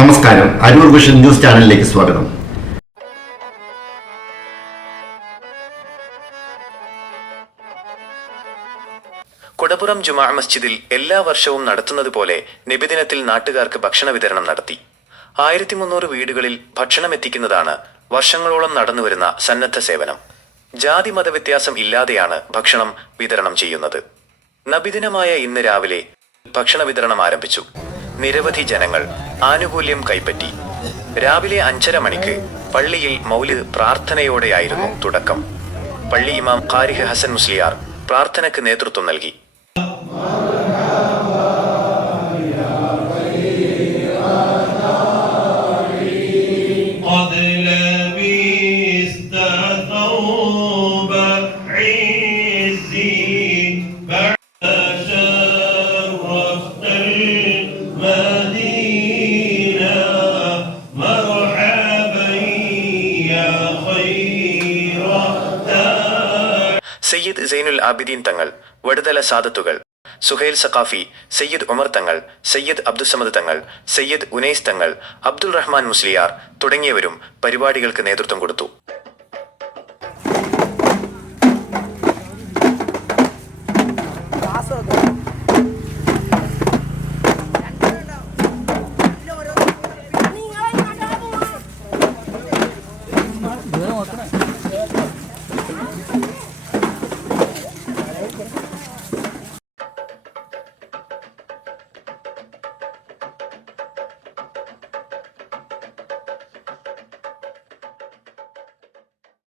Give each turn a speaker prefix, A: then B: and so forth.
A: നമസ്കാരം. Aroor vision news ചാനലിലേക്ക് സ്വാഗതം.
B: കൊടപുറം ജുമാ മസ്ജിദിൽ എല്ലാ വർഷവും നടത്തുന്നത് പോലെ നബിദിനത്തിൽ നാട്ടുകാർക്ക് ഭക്ഷണ വിതരണം നടത്തി. ആയിരത്തി മുന്നൂറ് വീടുകളിൽ ഭക്ഷണം എത്തിക്കുന്നതാണ് വർഷങ്ങളോളം നടന്നുവരുന്ന സന്നദ്ധ സേവനം. ജാതി മതവ്യത്യാസം ഇല്ലാതെയാണ് ഭക്ഷണം വിതരണം ചെയ്യുന്നത്. നബിദിനമായ ഇന്ന് രാവിലെ ഭക്ഷണ വിതരണം ആരംഭിച്ചു. നിരവധി ജനങ്ങൾ ആനുകൂല്യം കൈപ്പറ്റി. രാവിലെ അഞ്ചര മണിക്ക് പള്ളിയിൽ മൗലിദ് പ്രാർത്ഥനയോടെയായിരുന്നു തുടക്കം. പള്ളി ഇമാം ഖാരിഹ് ഹസൻ മുസ്ലിയാർ പ്രാർത്ഥനയ്ക്ക് നേതൃത്വം നൽകി. സയ്യിദ് സൈനുൽ ആബിദീൻ തങ്ങൾ വടുതല സാദത്തുകൾ. സുഹൈൽ സഖാഫി സയ്യിദ് ഉമർ തങ്ങൾ സയ്യിദ് അബ്ദുസമദ് തങ്ങൾ സയ്യിദ് ഉനൈസ് തങ്ങൾ അബ്ദുൾ റഹ്മാൻ മുസ്ലിയാർ തുടങ്ങിയവരും പരിപാടികൾക്ക് നേതൃത്വം കൊടുത്തു.